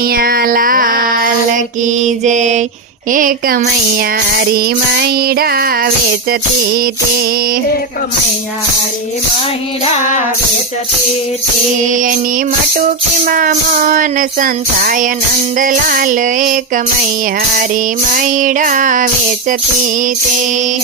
કનૈયા લાલ કી જય। એક મૈયારી મૈડા વેચતી તે। એક મૈયારી મહિડા વેચતી તે। એની મટુકીમાં મન સંથાય નંદલાલ। એક મૈયારી મૈડા વેચતી તે।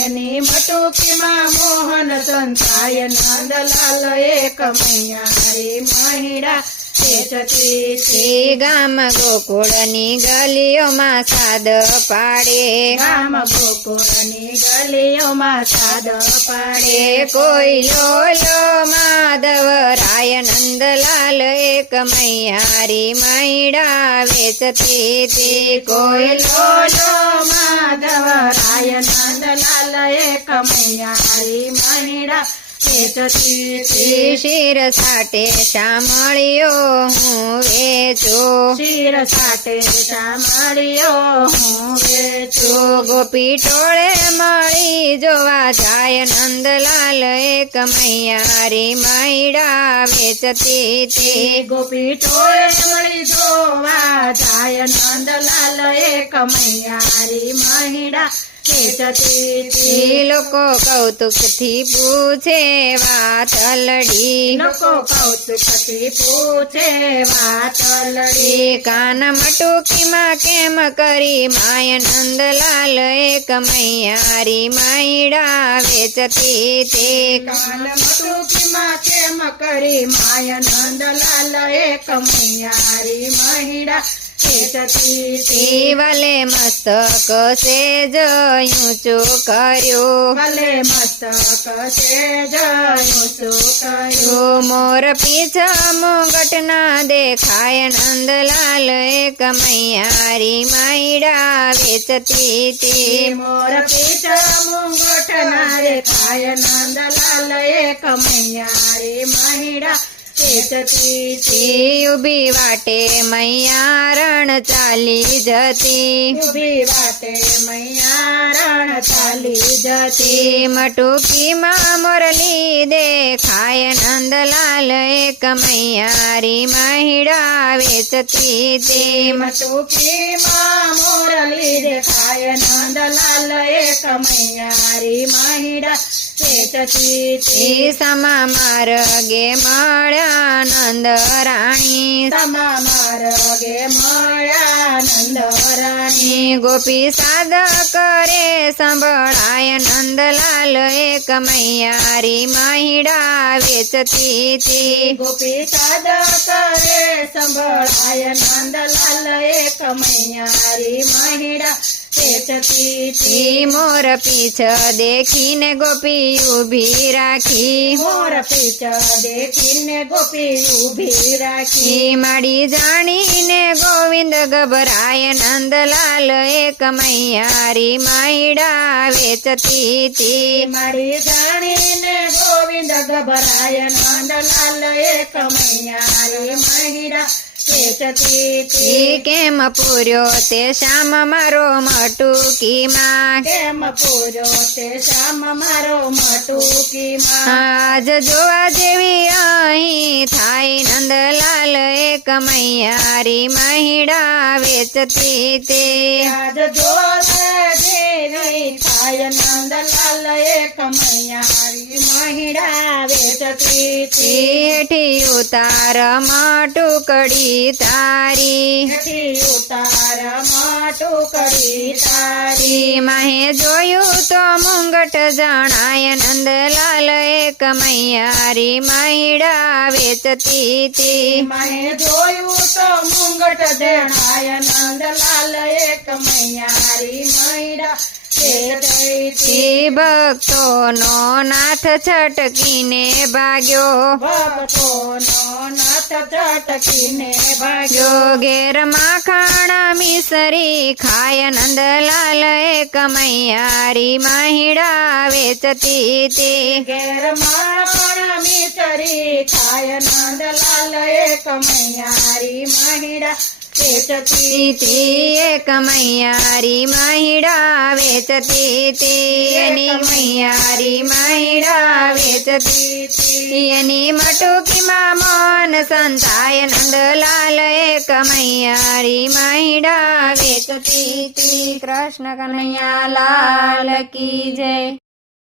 એની મટુકીમાં મોહન સંતાય નંદલાલ। એક મૈયારી મહિડા તે ગામ ગોકુળની ગલીઓમાં સાદ પાડે. ગામ ગોકુળની ગલીઓમાં સાદ પાડે. કોઈ લોલો માધવ રાય નંદલાલ એક મૈયારી મૈડા વેચતી તે કોઈ લોલો માધવ રાય નંદલાલ એક મૈયારી તે શિર સાટે શામળિયો હું વેચો. શિર સાથે સાંભળ્યો હું વેચો. ગોપી ટોળે મળી જોવા જાય નંદલાલ એક મૈયારી મૈડા વેચતી તે ગોપી ટોળે મળી જોવા જાય નંદલાલ એક મૈયારી તે એ લોકો કૌતુકથી પૂછે વાત લડી લોકો કૌતુકથી પૂછે વાત લડી એ કાન મટુકીમાં કેમ કરી માય નંદલાલ? એક મૈયારી માયડા વેચતી તે. કાલ મટુકીમાં કેમ કરી માય નંદલાલ? એક મૈયારી મહિડા શિવલે મસ્તક સેજ ઊંચું કર્યું? ભલે મસ્તક છે જયું શું કર્યું? મોર પીછા મુગટના દેખાય નંદલાલ એક મૈયારી માયડા વેચતી તે મોર પીછા મુંગટ દેખાય નંદલાલ એક મૈયારી મહિડા વેચતી ઊભી વાટે મૈયારણ ચાલી જતી ઊભી વાટે મૈયારણ ચાલી જતી મટુકીમાં મોરલી દેખાય નંદલાલ એક મૈયારી મહિડા વેચતી તે મટુકીમાં મોરલી દેખાય નંદલાલ એક મૈયારી મહિડા વેચતી તે સમા માર્ગે મળ્યા નંદ રાણી. તમા માર્ગે મળ્યા નંદરાણી ગોપી સાદ કરે સંભળાય નંદલાલ એક મૈયારી માહિડા વેચતી ગોપી સાદ કરે સંભળાય નંદલાલ એક મૈયારી મહિડા વેચતી મોર પીછ દેખીને ગોપી ઊભી રાખી. મોર પીચ દેખીને ગોપી ઊભી રાખી. ઈ માડી જાણીને ગોવિંદ ગભરાય. નંદલાલ એક મૈયારી માયડા વેચતી તી મારી જાણીને ગોવિંદ ગભરાય. નંદલાલ એક મૈયારી વેચતી કેમ પૂર્યો તે શ્યામ મારો મટુકીમાં કેમ પૂર્યો તે શ્યામ મારો મટુકીમાં આજ જોવા જેવી અહીં થાય નંદલાલ એક મૈયારી મહિડા વેચતી તે. આજ જોલે થાય નંદલાલ એક મૈયારી ઉતાર માટુકડી તારી હેઠી તારી માહે જોયું તો મુંગટ જણાય નંદલાલ એક મૈયારી મહિડા વેચતી તે મેં જોયું તો મુંગટ જણાય નંદલાલ એક મૈયારી ઈ ભક્તોનો નાથ છટકીને ભાગ્યો. ભક્તોનો નાથ ચટકીને ભાગ્યો. ઘેર માખાણા મિસરી ખાય નંદલાલ એક મૈયારી માહિડા વેચતી તે. ઘેરમાં પણ મીતરી ખાય નંદલાલ એક મૈયારી મહિડા વેચતી તી એક મૈયારી મહિડા વેચતી તી એની મૈયારી મહિડા વેચતી એની મટુકીમાં મન સંતાય નંદલાલ એક મૈયારી મહિડા વેચતી વેચતી કૃષ્ણ કનૈયા લાલ કી જય.